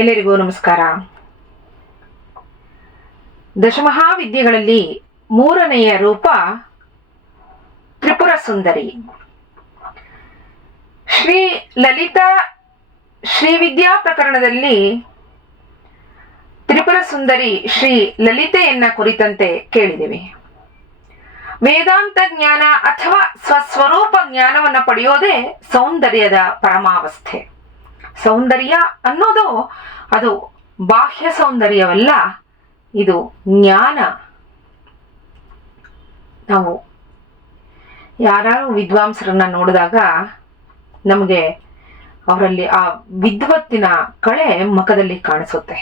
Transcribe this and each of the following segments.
ಎಲ್ಲರಿಗೂ ನಮಸ್ಕಾರ. ದಶಮಹಾವಿದ್ಯೆಗಳಲ್ಲಿ ಮೂರನೆಯ ರೂಪ ತ್ರಿಪುರ ಸುಂದರಿ. ಶ್ರೀ ಲಲಿತಾ ಶ್ರೀವಿದ್ಯಾ ಪ್ರಕರಣದಲ್ಲಿ ತ್ರಿಪುರ ಸುಂದರಿ ಶ್ರೀ ಲಲಿತೆಯನ್ನ ಕುರಿತಂತೆ ಕೇಳಿದಿವಿ. ವೇದಾಂತ ಜ್ಞಾನ ಅಥವಾ ಸ್ವಸ್ವರೂಪ ಜ್ಞಾನವನ್ನು ಪಡೆಯೋದೇ ಸೌಂದರ್ಯದ ಪರಮಾವಸ್ಥೆ. ಸೌಂದರ್ಯ ಅನ್ನೋದು ಅದು ಬಾಹ್ಯ ಸೌಂದರ್ಯವಲ್ಲ, ಇದು ಜ್ಞಾನ. ನಾವು ಯಾರು ವಿದ್ವಾಂಸರನ್ನ ನೋಡಿದಾಗ ನಮಗೆ ಅವರಲ್ಲಿ ಆ ವಿದ್ವತ್ತಿನ ಕಳೆ ಮುಖದಲ್ಲಿ ಕಾಣಿಸುತ್ತೆ.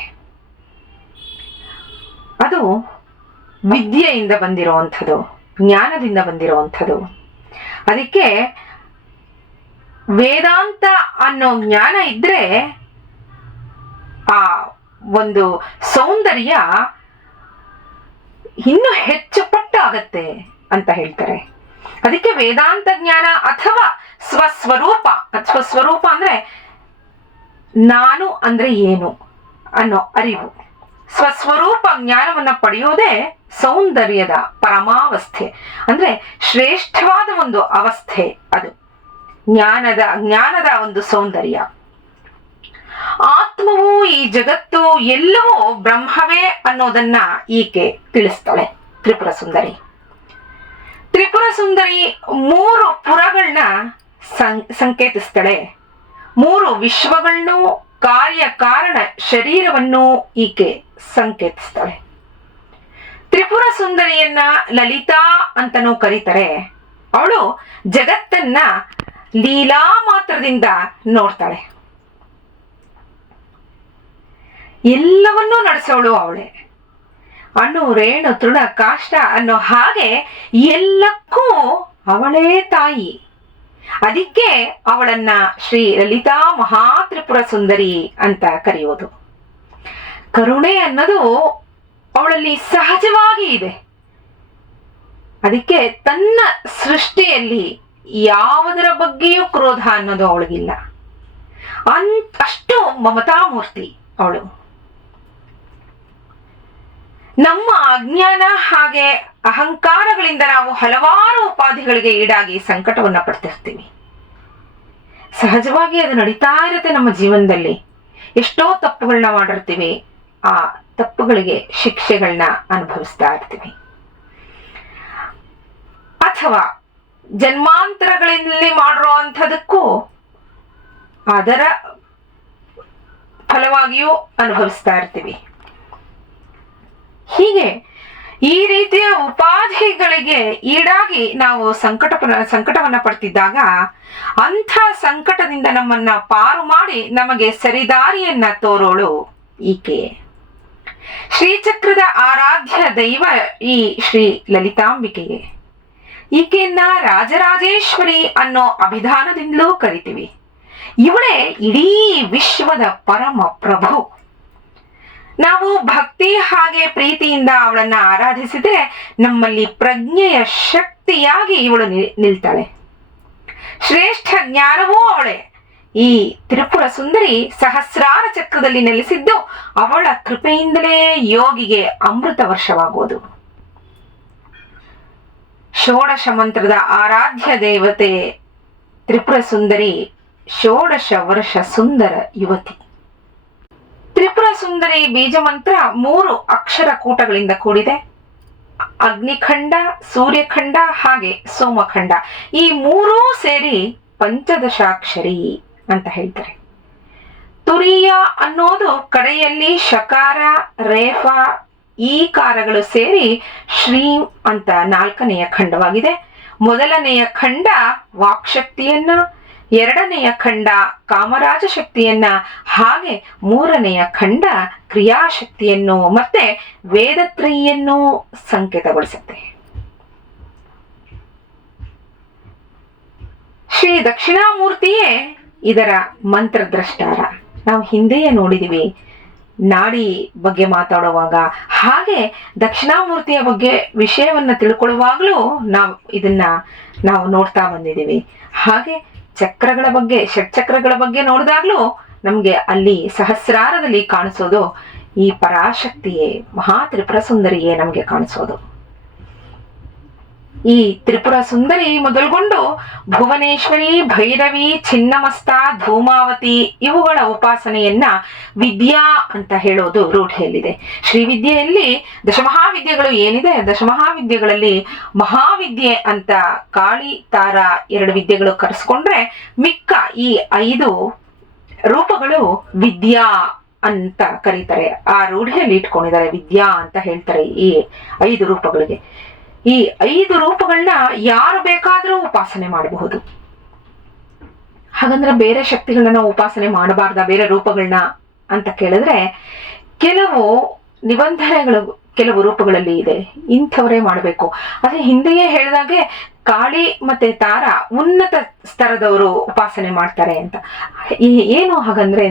ಅದು ವಿದ್ಯೆಯಿಂದ ಬಂದಿರುವಂಥದ್ದು, ಜ್ಞಾನದಿಂದ ಬಂದಿರುವಂಥದ್ದು. ಅದಕ್ಕೆ ವೇದಾಂತ ಅನ್ನೋ ಜ್ಞಾನ ಇದ್ರೆ ಆ ಒಂದು ಸೌಂದರ್ಯ ಇನ್ನೂ ಹೆಚ್ಚು ಪಟ್ಟಾಗತ್ತೆ ಅಂತ ಹೇಳ್ತಾರೆ. ಅದಕ್ಕೆ ವೇದಾಂತ ಜ್ಞಾನ ಅಥವಾ ಸ್ವಸ್ವರೂಪ ಅಂದ್ರೆ ನಾನು ಅಂದ್ರೆ ಏನು ಅನ್ನೋ ಅರಿವು, ಸ್ವಸ್ವರೂಪ ಜ್ಞಾನವನ್ನ ಪಡೆಯೋದೇ ಸೌಂದರ್ಯದ ಪರಮಾವಸ್ಥೆ. ಅಂದ್ರೆ ಶ್ರೇಷ್ಠವಾದ ಒಂದು ಅವಸ್ಥೆ. ಅದು ಜ್ಞಾನದ ಒಂದು ಸೌಂದರ್ಯ. ಆತ್ಮವು ಈ ಜಗತ್ತು ಎಲ್ಲವೂ ಬ್ರಹ್ಮವೇ ಅನ್ನೋದನ್ನ ಈಕೆ ತಿಳಿಸ್ತಾಳೆ ತ್ರಿಪುರ ಸುಂದರಿ. ತ್ರಿಪುರ ಸುಂದರಿ 3 ಪುರಗಳನ್ನ ಸಂಕೇತಿಸ್ತಾಳೆ. 3 ವಿಶ್ವಗಳನ್ನು, ಕಾರ್ಯಕಾರಣ ಶರೀರವನ್ನು ಈಕೆ ಸಂಕೇತಿಸ್ತಾಳೆ. ತ್ರಿಪುರ ಸುಂದರಿಯನ್ನ ಲಲಿತಾ ಅಂತನೂ ಕರೀತಾರೆ. ಅವಳು ಜಗತ್ತನ್ನ ಲೀಲಾ ಮಾತ್ರದಿಂದ ನೋಡ್ತಾಳೆ. ಎಲ್ಲವನ್ನೂ ನಡೆಸೋಳು ಅವಳೇ. ಅಣು ರೇಣು ತೃಣ ಕಾಷ್ಟ ಅನ್ನೋ ಹಾಗೆ ಎಲ್ಲಕ್ಕೂ ಅವಳೇ ತಾಯಿ. ಅದಕ್ಕೆ ಅವಳನ್ನ ಶ್ರೀ ಲಲಿತಾ ಮಹಾತ್ರಿಪುರ ಸುಂದರಿ ಅಂತ ಕರೆಯೋದು. ಕರುಣೆ ಅನ್ನೋದು ಅವಳಲ್ಲಿ ಸಹಜವಾಗಿ ಇದೆ. ಅದಕ್ಕೆ ತನ್ನ ಸೃಷ್ಟಿಯಲ್ಲಿ ಯಾವುದರ ಬಗ್ಗೆಯೂ ಕ್ರೋಧ ಅನ್ನೋದು ಅವಳಿಗಿಲ್ಲ. ಅಷ್ಟು ಮಮತಾಮೂರ್ತಿ ಅವಳು. ನಮ್ಮ ಅಜ್ಞಾನ ಹಾಗೆ ಅಹಂಕಾರಗಳಿಂದ ನಾವು ಹಲವಾರು ಉಪಾಧಿಗಳಿಗೆ ಈಡಾಗಿ ಸಂಕಟವನ್ನ ಪಡ್ತಿರ್ತೀವಿ. ಸಹಜವಾಗಿ ಅದು ನಡೀತಾ ಇರುತ್ತೆ ನಮ್ಮ ಜೀವನದಲ್ಲಿ. ಎಷ್ಟೋ ತಪ್ಪುಗಳನ್ನ ಮಾಡಿರ್ತೀವಿ. ಆ ತಪ್ಪುಗಳಿಗೆ ಶಿಕ್ಷೆಗಳನ್ನ ಅನುಭವಿಸ್ತಾ ಇರ್ತೀವಿ. ಅಥವಾ ಜನ್ಮಾಂತರಗಳಲ್ಲಿ ಮಾಡಿರುವಂಥದಕ್ಕೂ ಅದರ ಫಲವಾಗಿಯೂ ಅನುಭವಿಸ್ತಾ ಇರ್ತೀವಿ. ಹೀಗೆ ಈ ರೀತಿಯ ಉಪಾಧಿಗಳಿಗೆ ಈಡಾಗಿ ನಾವು ಸಂಕಟವನ್ನ ಪಡ್ತಿದ್ದಾಗ ಅಂಥ ಸಂಕಟದಿಂದ ನಮ್ಮನ್ನ ಪಾರು ಮಾಡಿ ನಮಗೆ ಸರಿದಾರಿಯನ್ನ ತೋರೋಳು ಈಕೆ. ಶ್ರೀಚಕ್ರದ ಆರಾಧ್ಯ ದೈವ ಈ ಶ್ರೀ ಲಲಿತಾಂಬಿಕೆಗೆ. ಈಕೆಯನ್ನ ರಾಜರಾಜೇಶ್ವರಿ ಅನ್ನೋ ಅಭಿಧಾನದಿಂದಲೂ ಕರಿತೀವಿ. ಇವಳೇ ಇಡೀ ವಿಶ್ವದ ಪರಮ ಪ್ರಭು. ನಾವು ಭಕ್ತಿ ಹಾಗೆ ಪ್ರೀತಿಯಿಂದ ಅವಳನ್ನ ಆರಾಧಿಸಿದ್ರೆ ನಮ್ಮಲ್ಲಿ ಪ್ರಜ್ಞೆಯ ಶಕ್ತಿಯಾಗಿ ಇವಳು ನಿಲ್ತಾಳೆ. ಶ್ರೇಷ್ಠ ಜ್ಞಾನವೂ ಅವಳೇ. ಈ ತ್ರಿಪುರ ಸುಂದರಿ ಸಹಸ್ರಾರ ಚಕ್ರದಲ್ಲಿ ನೆಲೆಸಿದ್ದು ಅವಳ ಕೃಪೆಯಿಂದಲೇ ಯೋಗಿಗೆ ಅಮೃತ ವರ್ಷವಾಗುವುದು. ಷೋಡಶ ಮಂತ್ರದ ಆರಾಧ್ಯ ದೇವತೆ ತ್ರಿಪುರ ಸುಂದರಿ, ಷೋಡಶ ವರ್ಷ ಸುಂದರ ಯುವತಿ. ತ್ರಿಪುರ ಸುಂದರಿ ಬೀಜ ಮಂತ್ರ 3 ಅಕ್ಷರ ಕೂಟಗಳಿಂದ ಕೂಡಿದೆ. ಅಗ್ನಿಖಂಡ, ಸೂರ್ಯಖಂಡ ಹಾಗೆ ಸೋಮಖಂಡ. ಈ 3 ಸೇರಿ ಪಂಚದಶಾಕ್ಷರಿ ಅಂತ ಹೇಳ್ತಾರೆ. ತುರಿಯ ಅನ್ನೋದು ಕಡೆಯಲ್ಲಿ ಶಕಾರ, ರೇಫ, ಈ ಕಾರಗಳು ಸೇರಿ ಶ್ರೀಂ ಅಂತ 4ನೆಯ ಖಂಡವಾಗಿದೆ. ಮೊದಲನೆಯ ಖಂಡ ವಾಕ್ಶಕ್ತಿಯನ್ನ, 2ನೆಯ ಖಂಡ ಕಾಮರಾಜ ಶಕ್ತಿಯನ್ನ, ಹಾಗೆ 3ನೆಯ ಖಂಡ ಕ್ರಿಯಾಶಕ್ತಿಯನ್ನು ಮತ್ತೆ ವೇದತ್ರಯಿಯನ್ನು ಸಂಕೇತಗೊಳಿಸುತ್ತೆ. ಶ್ರೀ ದಕ್ಷಿಣಾಮೂರ್ತಿಯೇ ಇದರ ಮಂತ್ರದ್ರಷ್ಟಾರ. ನಾವು ಹಿಂದೆಯೇ ನೋಡಿದೀವಿ ನಾಡಿ ಬಗ್ಗೆ ಮಾತಾಡುವಾಗ. ಹಾಗೆ ದಕ್ಷಿಣಾಮೂರ್ತಿಯ ಬಗ್ಗೆ ವಿಷಯವನ್ನ ತಿಳ್ಕೊಳ್ಳುವಾಗಲೂ ನಾವು ನೋಡ್ತಾ ಬಂದಿದ್ದೀವಿ. ಹಾಗೆ ಚಕ್ರಗಳ ಬಗ್ಗೆ, ಷಟ್ಚಕ್ರಗಳ ಬಗ್ಗೆ ನೋಡಿದಾಗ್ಲೂ ನಮ್ಗೆ ಅಲ್ಲಿ ಸಹಸ್ರಾರದಲ್ಲಿ ಕಾಣಿಸೋದು ಈ ಪರಾಶಕ್ತಿಯೇ, ಮಹಾ ತ್ರಿಪುರ ಸುಂದರಿಯೇ ನಮ್ಗೆ ಕಾಣಿಸೋದು. ಈ ತ್ರಿಪುರ ಸುಂದರಿ ಮೊದಲುಗೊಂಡು ಭುವನೇಶ್ವರಿ, ಭೈರವಿ, ಚಿನ್ನಮಸ್ತ, ಧೂಮಾವತಿ ಇವುಗಳ ಉಪಾಸನೆಯನ್ನ ವಿದ್ಯಾ ಅಂತ ಹೇಳೋದು ರೂಢಿಯಲ್ಲಿದೆ. ಶ್ರೀವಿದ್ಯೆಯಲ್ಲಿ ದಶಮಹಾವಿದ್ಯೆಗಳು ಏನಿದೆ, ದಶಮಹಾವಿದ್ಯೆಗಳಲ್ಲಿ ಮಹಾವಿದ್ಯೆ ಅಂತ ಕಾಳಿ, ತಾರ 2 ವಿದ್ಯೆಗಳು ಕರೆಸ್ಕೊಂಡ್ರೆ ಮಿಕ್ಕ ಈ 5 ರೂಪಗಳು ವಿದ್ಯಾ ಅಂತ ಕರೀತಾರೆ. ಆ ರೂಢಿಯಲ್ಲಿ ಇಟ್ಕೊಂಡಿದ್ದಾರೆ, ವಿದ್ಯಾ ಅಂತ ಹೇಳ್ತಾರೆ ಈ 5 ರೂಪಗಳಿಗೆ. ಈ 5 ರೂಪಗಳನ್ನ ಯಾರು ಬೇಕಾದ್ರೂ ಉಪಾಸನೆ ಮಾಡಬಹುದು. ಹಾಗಂದ್ರೆ ಬೇರೆ ಶಕ್ತಿಗಳನ್ನ ನಾವು ಉಪಾಸನೆ ಮಾಡಬಾರ್ದ, ಬೇರೆ ರೂಪಗಳನ್ನ ಅಂತ ಕೇಳಿದ್ರೆ ಕೆಲವು ನಿಬಂಧನೆಗಳು ಕೆಲವು ರೂಪಗಳಲ್ಲಿ ಇದೆ, ಇಂಥವರೇ ಮಾಡಬೇಕು. ಅದೇ ಹಿಂದೆಯೇ ಹೇಳಿದಾಗೆ ಕಾಳಿ ಮತ್ತೆ ತಾರ ಉನ್ನತ ಸ್ತರದವರು ಉಪಾಸನೆ ಮಾಡ್ತಾರೆ ಅಂತ. ಏನು ಹಾಗಂದ್ರೆ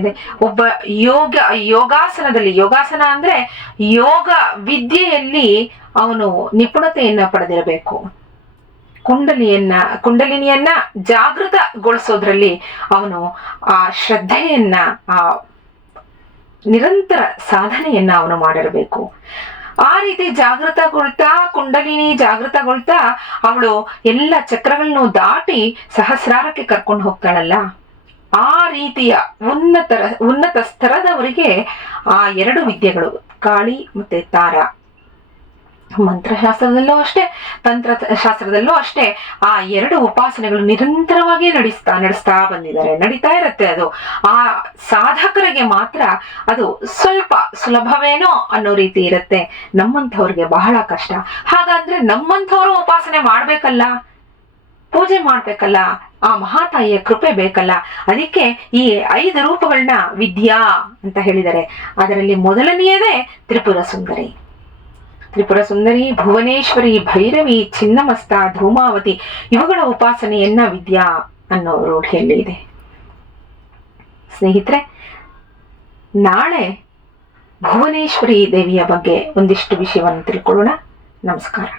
ಒಬ್ಬ ಯೋಗಾಸನ ಅಂದ್ರೆ ಯೋಗ ವಿದ್ಯೆಯಲ್ಲಿ ಅವನು ನಿಪುಣತೆಯನ್ನ ಪಡೆದಿರಬೇಕು. ಕುಂಡಲಿನಿಯನ್ನ ಜಾಗೃತಗೊಳಿಸೋದ್ರಲ್ಲಿ ಅವನು ಆ ಶ್ರದ್ಧೆಯನ್ನ, ಆ ನಿರಂತರ ಸಾಧನೆಯನ್ನ ಅವನು ಮಾಡಿರಬೇಕು. ಆ ರೀತಿ ಕುಂಡಲಿನಿ ಜಾಗೃತಗೊಳ್ತಾ ಅವಳು ಎಲ್ಲ ಚಕ್ರಗಳನ್ನು ದಾಟಿ ಸಹಸ್ರಾರಕ್ಕೆ ಕರ್ಕೊಂಡು ಹೋಗ್ತಾಳಲ್ಲ, ಆ ರೀತಿಯ ಉನ್ನತ ಸ್ತರದವರಿಗೆ ಆ 2 ವಿದ್ಯೆಗಳು ಕಾಳಿ ಮತ್ತೆ ತಾರ, ಮಂತ್ರಶಾಸ್ತ್ರದಲ್ಲೂ ಅಷ್ಟೇ ತಂತ್ರಶಾಸ್ತ್ರದಲ್ಲೂ ಅಷ್ಟೇ ಆ 2 ಉಪಾಸನೆಗಳು ನಿರಂತರವಾಗಿ ನಡೆಸ್ತಾ ಬಂದಿದ್ದಾರೆ, ನಡೀತಾ ಇರುತ್ತೆ. ಅದು ಆ ಸಾಧಕರಿಗೆ ಮಾತ್ರ ಅದು ಸ್ವಲ್ಪ ಸುಲಭವೇನೋ ಅನ್ನೋ ರೀತಿ ಇರುತ್ತೆ, ನಮ್ಮಂಥವ್ರಿಗೆ ಬಹಳ ಕಷ್ಟ. ಹಾಗಾದ್ರೆ ನಮ್ಮಂಥವ್ರು ಉಪಾಸನೆ ಮಾಡ್ಬೇಕಲ್ಲ, ಪೂಜೆ ಮಾಡ್ಬೇಕಲ್ಲ, ಆ ಮಹಾತಾಯಿಯ ಕೃಪೆ ಬೇಕಲ್ಲ. ಅದಕ್ಕೆ ಈ 5 ರೂಪಗಳನ್ನ ವಿದ್ಯಾ ಅಂತ ಹೇಳಿದ್ದಾರೆ. ಅದರಲ್ಲಿ ಮೊದಲನೆಯದೇ ತ್ರಿಪುರ ಸುಂದರಿ. ಭುವನೇಶ್ವರಿ, ಭೈರವಿ, ಚಿನ್ನಮಸ್ತ, ಧೂಮಾವತಿ ಇವುಗಳ ಉಪಾಸನೆಯನ್ನ ವಿದ್ಯಾ ಅನ್ನೋ ರೂಢಿಯಲ್ಲಿ ಇದೆ. ಸ್ನೇಹಿತರೆ, ನಾಳೆ ಭುವನೇಶ್ವರಿ ದೇವಿಯ ಬಗ್ಗೆ ಒಂದಿಷ್ಟು ವಿಷಯವನ್ನು ತಿಳ್ಕೊಳ್ಳೋಣ. ನಮಸ್ಕಾರ.